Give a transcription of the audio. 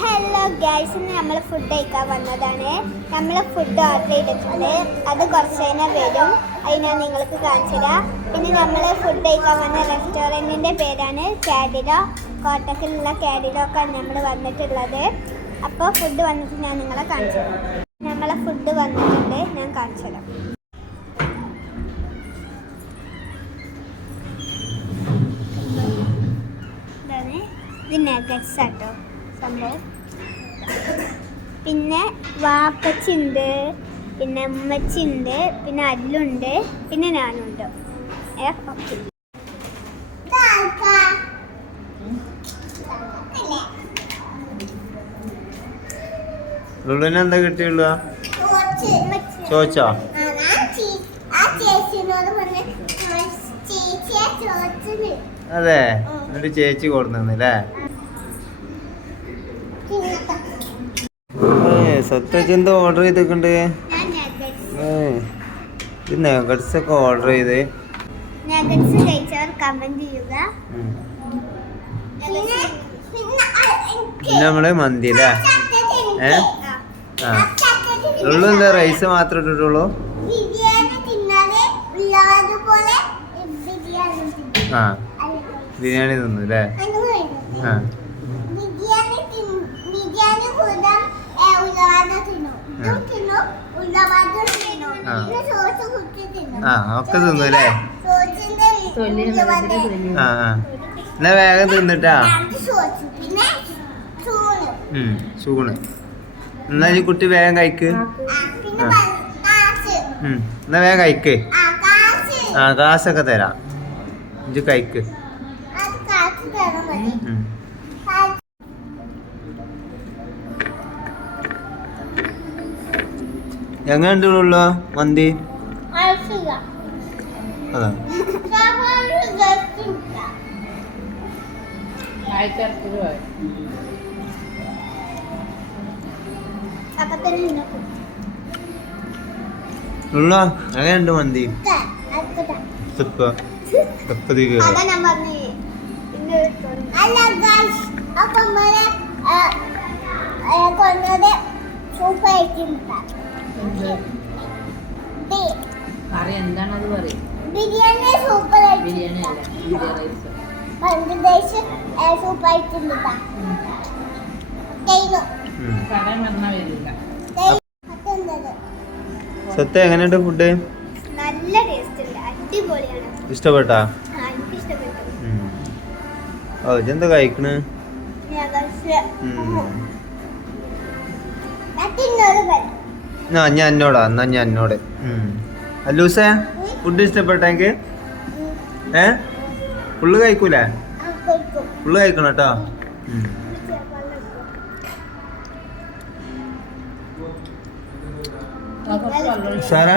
Hello guys ഇന്ന് നമ്മൾ food കഴിക്കാൻ വന്നതാണ്. നമ്മൾ ഫുഡ് ഓർഡർ ചെയ്തിട്ടുണ്ട്. അത് കുറച്ച് കഴിഞ്ഞാൽ വരും. അത് ഞാൻ നിങ്ങൾക്ക് കാണിച്ചു തരാം. പിന്നെ നമ്മൾ ഫുഡ് കഴിക്കാൻ വന്ന റെസ്റ്റോറന്റിന്റെ പേരാണ് കാഡിലോ കോട്ടക്കിലുള്ള കാഡിലോ ഒക്കെ നമ്മൾ വന്നിട്ടുള്ളത്. അപ്പോൾ ഫുഡ് വന്നിട്ട് ഞാൻ നിങ്ങളെ കാണിച്ചു തരാം. നമ്മളെ ഫുഡ് വന്നിട്ടുണ്ട്. ഞാൻ കാണിച്ചു തരാം. ഇത് നഗറ്റ്സ് ആട്ടോ സംഭവം. പിന്നെ വാപ്പച്ചുണ്ട് പിന്നെ ഉമ്മച്ചുണ്ട് പിന്നെ അല്ലുണ്ട് പിന്നെ ഞാനുണ്ട്. ഏ ഓക്കെ. എന്താ കിട്ടിയുള്ള? ചോദിച്ചോ അതെ എന്നിട്ട് ചേച്ചി കൊടുന്നല്ലേ സത്യജന്ത ഓർഡർ ചെയ്തിട്ടുണ്ട് ഇത് നഗറ്റ്സ് ഒക്കെ ഓർഡർ ചെയ്ത്. നഗറ്റ്സ് കഴിച്ചവർ കമന്റ് ചെയ്യുക. ഉം. പിന്നെ നമ്മൾ മന്തി അല്ലേ? ഏ? ആ. ലുള്ളു എന്താ റൈസ് മാത്രമേ ഇട്ടിട്ടുള്ളൂ ബിരിയാണി തിന്നാതെ ഉള്ളതുപോലെ ബിരിയാണി തിന്നും. ആ. ബിരിയാണി തിന്നു അല്ലേ. ആ. ഒക്കെ തിന്നു അല്ലേ. ആ ആ. എന്നാ വേഗം തിന്നിട്ടാ? ചൂണ്. എന്നാ ഈ കുട്ടി വേഗം കഴിക്ക്. എന്നാ വേഗം കഴിക്ക്. ആ കാശൊക്കെ തരാം. ഇജ്ജ് കഴിക്ക് ഉള്ളു മന്തി. അതാ. എങ്ങനെയുണ്ട് മന്തി ഇതാ, സൂപ്പർ എന്താണത് പറയും? ബിരിയാണി സൂപ്പർ ബിരിയാണി അല്ല? India rice. സൂപ്പർ ആയിട്ടുണ്ട് അതെന്തത് എങ്ങനെയുണ്ട് ഫുഡ് ഇഷ്ടപ്പെട്ടാ. ഓ ഇതെന്താ കഴിക്കണ്? ആ ഞാൻ എന്നോടാ എന്നാ ഞാൻ എന്നോട്. അല്ലൂസ ഫുഡ് ഇഷ്ടപ്പെട്ടെങ്കിൽ ഏ? ഫുള്ള് കഴിക്കൂലേ? ഫുള്ള് കഴിക്കണം കേട്ടോ. സാറാ?